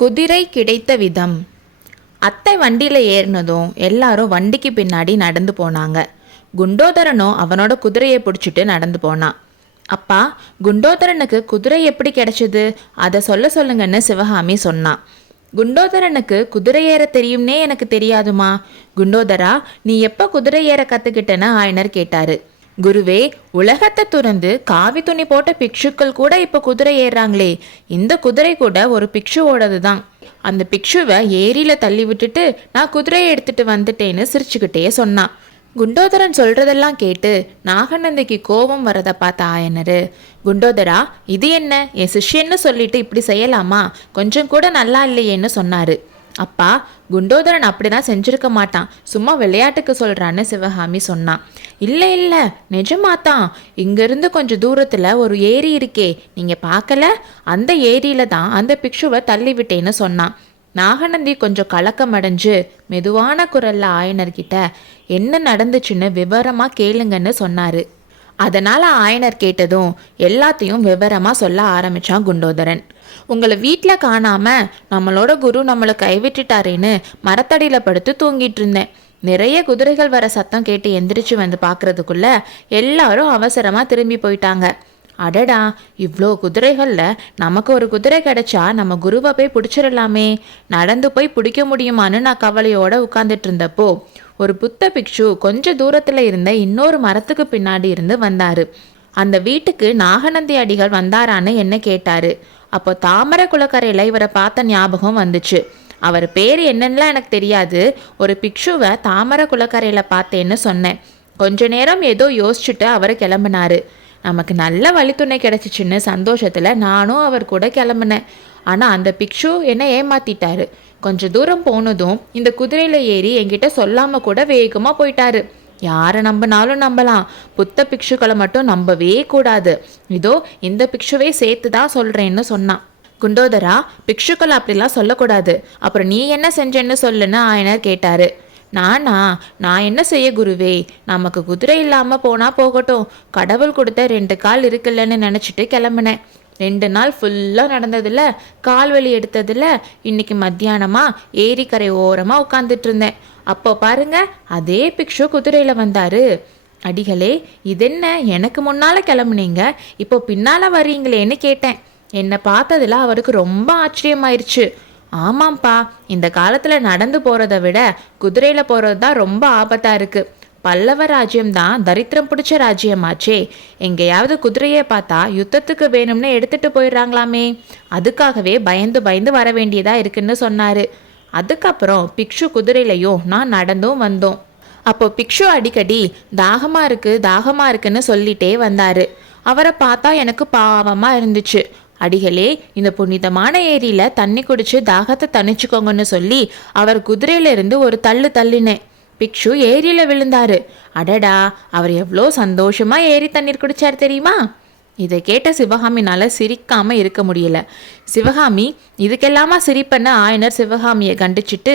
குதிரை கிடைத்த விதம். அத்தை வண்டியில் ஏறினதும் எல்லாரும் வண்டிக்கு பின்னாடி நடந்து போனாங்க. குண்டோதரனும் அவனோட குதிரையை பிடிச்சிட்டு நடந்து போனான். அப்பா, குண்டோதரனுக்கு குதிரை எப்படி கிடைச்சது, அதை சொல்லுங்கன்னு சிவகாமி சொன்னான். குண்டோதரனுக்கு குதிரை ஏற தெரியும்னே எனக்கு தெரியாதுமா. குண்டோதரா, நீ எப்போ குதிரை ஏற கற்றுக்கிட்டேன்னு ஆயனர் கேட்டாரு. குருவே, உலகத்தை துறந்து காவி துணி போட்ட பிக்ஷுக்கள் கூட இப்போ குதிரை ஏறுறாங்களே, இந்த குதிரை கூட ஒரு பிக்ஷுவோடது தான். அந்த பிக்ஷுவை ஏரியில் தள்ளி விட்டுட்டு நான் குதிரையை எடுத்துட்டு வந்துட்டேன்னு சிரிச்சுக்கிட்டே சொன்னான். குண்டோதரன் சொல்றதெல்லாம் கேட்டு நாகநந்திக்கு கோபம் வரதை பார்த்த ஆயனர், குண்டோதரா, இது என்ன, என் சிஷ்யன்னு சொல்லிட்டு இப்படி செய்யலாமா, கொஞ்சம் கூட நல்லா இல்லையேன்னு சொன்னாரு. அப்பா, குண்டோதரன் அப்படிதான் செஞ்சிருக்க மாட்டான், சும்மா விளையாட்டுக்கு சொல்றான்னு சிவகாமி சொன்னான். இல்லை இல்லை, நிஜமாத்தான். இங்கிருந்து கொஞ்சம் தூரத்தில் ஒரு ஏரி இருக்கே, நீங்கள் பார்க்கல, அந்த ஏரியில தான் அந்த பிக்ஷுவை தள்ளி விட்டேன்னு சொன்னான். நாகநந்தி கொஞ்சம் கலக்கம் அடைஞ்சு மெதுவான குரல்ல ஆயனர்கிட்ட என்ன நடந்துச்சுன்னு விவரமாக கேளுங்கன்னு சொன்னார். அதனால் ஆயனர் கேட்டதும் எல்லாத்தையும் விவரமாக சொல்ல ஆரம்பித்தான் குண்டோதரன். உங்களை வீட்டில் காணாமல் நம்மளோட குரு நம்மளை கைவிட்டுட்டாரேன்னு மரத்தடியில் படுத்து தூங்கிட்டு இருந்தேன். நிறைய குதிரைகள் வர சத்தம் கேட்டு எந்திரிச்சு வந்து பார்க்குறதுக்குள்ள எல்லாரும் அவசரமாக திரும்பி போயிட்டாங்க. அடடா, இவ்வளோ குதிரைகளில் நமக்கு ஒரு குதிரை கிடைச்சா நம்ம குருவை போய் பிடிச்சிடலாமே, நடந்து போய் பிடிக்க முடியுமான்னு நான் கவலையோடு உட்காந்துட்டு இருந்தப்போ ஒரு புத்த பிக்ஷு கொஞ்சம் தூரத்தில் இருந்த இன்னொரு மரத்துக்கு பின்னாடி இருந்து வந்தார். அந்த வீட்டுக்கு நாகநந்தி அடிகள் வந்தாரான்னு என்ன கேட்டார். அப்போ தாமரை குளக்கரையில் இவரை பார்த்த ஞாபகம் வந்துச்சு. அவர் பேர் என்னன்னுலாம் எனக்கு தெரியாது, ஒரு பிக்ஷுவை தாமரை குளக்கரையில் பார்த்தேன்னு சொன்னேன். கொஞ்ச நேரம் ஏதோ யோசிச்சுட்டு அவர் கிளம்பினாரு. நமக்கு நல்ல வழித்துணை கிடச்சிச்சின்னு சந்தோஷத்தில் நானும் அவர் கூட கிளம்புனேன். ஆனால் அந்த பிக்ஷு என்னை ஏமாத்திட்டாரு. கொஞ்சம் தூரம் போனதும் இந்த குதிரையில் ஏறி என்கிட்ட சொல்லாமல் கூட வேகமாக போயிட்டாரு. யாரை நம்பினாலும் நம்பலாம், புத்த பிக்ஷுக்களை மட்டும் நம்பவே கூடாது. இதோ இந்த பிக்ஷுவை சேர்த்து தான் சொல்கிறேன்னு சொன்னான். குண்டோதரா, பிக்ஷுக்கள் அப்படிலாம் சொல்லக்கூடாது, அப்புறம் நீ என்ன செஞ்சேன்னு சொல்லுன்னு ஆயனர் கேட்டாரு. நான் என்ன செய்ய குருவே, நமக்கு குதிரை இல்லாமல் போனால் போகட்டும், கடவுள் கொடுத்த 2 கால் இருக்குல்லன்னு நினச்சிட்டு கிளம்புனேன். 2 நாள் ஃபுல்லாக நடந்ததில்ல, கால்வலி எடுத்ததில்ல, இன்னைக்கு மத்தியானமாக ஏரிக்கரை ஓரமாக உட்காந்துட்டு இருந்தேன். அப்போ பாருங்க, அதே பிக்ஷு குதிரையில் வந்தாரு. அடிகளே, இதென்ன, எனக்கு முன்னால் கிளம்புனீங்க, இப்போ பின்னால் வரீங்களேன்னு கேட்டேன். என்னை பார்த்ததில் அவருக்கு ரொம்ப ஆச்சரியமாயிருச்சு. ஆமாம்ப்பா, இந்த காலத்தில் நடந்து போகிறத விட குதிரையில் போகிறது தான் ரொம்ப ஆபத்தாக இருக்குது. பல்லவ ராஜ்யம்தான் தரித்திரம் பிடிச்ச ராஜ்யமாச்சே, எங்கேயாவது குதிரையை பார்த்தா யுத்தத்துக்கு வேணும்னு எடுத்துகிட்டு போயிடுறாங்களாமே, அதுக்காகவே பயந்து பயந்து வர வேண்டியதாக இருக்குன்னு சொன்னார். அதுக்கப்புறம் பிக்ஷு குதிரையிலையும் நான் நடந்தும் வந்தோம். அப்போ பிக்ஷு அடிக்கடி தாகமாக இருக்குன்னு சொல்லிட்டே வந்தார். அவரை பார்த்தா எனக்கு பாவமாக இருந்துச்சு. அடிகளே, இந்த புனிதமான ஏரியில் தண்ணி குடிச்சு தாகத்தை தணிச்சுக்கோங்கன்னு சொல்லி அவர் குதிரையிலிருந்து ஒரு தள்ளினேன். பிக்ஷு ஏரியில் விழுந்தாரு. அடடா, அவர் எவ்வளோ சந்தோஷமா ஏரி தண்ணீர் குடிச்சார் தெரியுமா? இதை கேட்ட சிவகாமினால சிரிக்காம இருக்க முடியல. சிவகாமி, இதுக்கெல்லாமா சிரிப்பன்னு ஆயனர் சிவகாமியை கண்டிச்சுட்டு,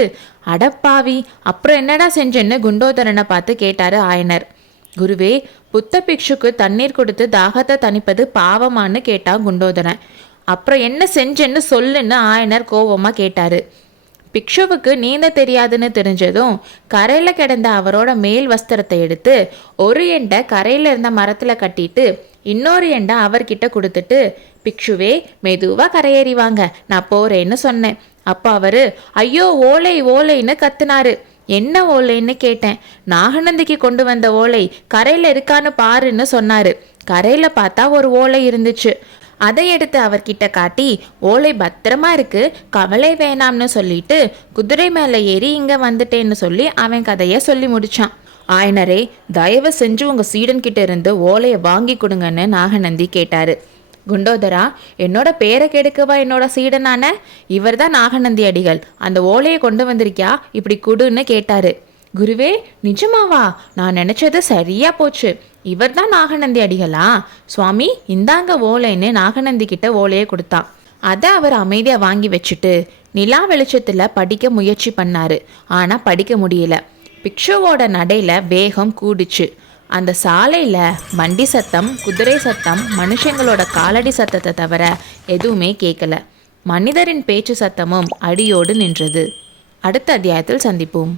அடப்பாவி, அப்புறம் என்னடா செஞ்சேன்னு குண்டோதரனை பார்த்து கேட்டாரு ஆயனர். குருவே, புத்த பிக்ஷுக்கு தண்ணீர் கொடுத்து தாகத்தை தணிப்பது பாவமானு கேட்டான் குண்டோதரன். அப்புறம் என்ன செஞ்சேன்னு சொல்லுன்னு ஆயனர் கோபமாக கேட்டாரு. பிக்ஷுவுக்கு நீந்த தெரியாதுன்னு தெரிஞ்சதும் கரையில் கிடந்த அவரோட மேல் வஸ்திரத்தை எடுத்து ஒரு எண்டை கரையில் இருந்த மரத்தில் கட்டிட்டு இன்னொரு எண்டை அவர்கிட்ட கொடுத்துட்டு, பிக்ஷுவே, மெதுவாக கரையேறிவாங்க, நான் போறேன்னு சொன்னேன். அப்போ அவர் ஐயோ ஓலை ஓலைன்னு கத்துனாரு. என்ன ஓலைன்னு கேட்டேன். நாகநந்திக்கு கொண்டு வந்த ஓலை, கரையில் இருக்கான்னு பாருன்னு சொன்னாரு. கரையில் பார்த்தா ஒரு ஓலை இருந்துச்சு. அதை எடுத்து அவர்கிட்ட காட்டி, ஓலை பத்திரமா இருக்கு, கவலை வேணாம்னு சொல்லிட்டு குதிரை மேலே ஏறி இங்கே வந்துட்டேன்னு சொல்லி அவன் கதையை சொல்லி முடிச்சான். ஆயனரே, தயவு செஞ்சு உங்கள் சீடன்கிட்ட இருந்து ஓலையை வாங்கி கொடுங்கன்னு நாகநந்தி கேட்டாரு. குண்டோதரா, என்னோட பேரை கெடுக்கவா என்னோட சீடனான? இவர் தான் நாகநந்தி அடிகள், அந்த ஓலையை கொண்டு வந்திருக்கியா, இப்படி குடுன்னு கேட்டாரு. குருவே, நிஜமாவா? நான் நினைச்சது சரியா போச்சு, இவர் தான் நாகநந்தி அடிகளா? சுவாமி, இந்தாங்க ஓலைன்னு நாகநந்தி கிட்ட ஓலையை கொடுத்தான். அதை அவர் அமைதியாக வாங்கி வச்சுட்டு நிலா வெளிச்சத்தில் படிக்க முயற்சி பண்ணாரு. ஆனால் படிக்க முடியல. பிக்ஷுவோட நடையில் வேகம் கூடிச்சு. அந்த சாலையில் வண்டி சத்தம், குதிரை சத்தம், மனுஷங்களோட காலடி சத்தத்தை தவிர எதுவுமே கேட்கல. மனிதரின் பேச்சு சத்தமும் அடியோடு நின்றது. அடுத்த அத்தியாயத்தில் சந்திப்போம்.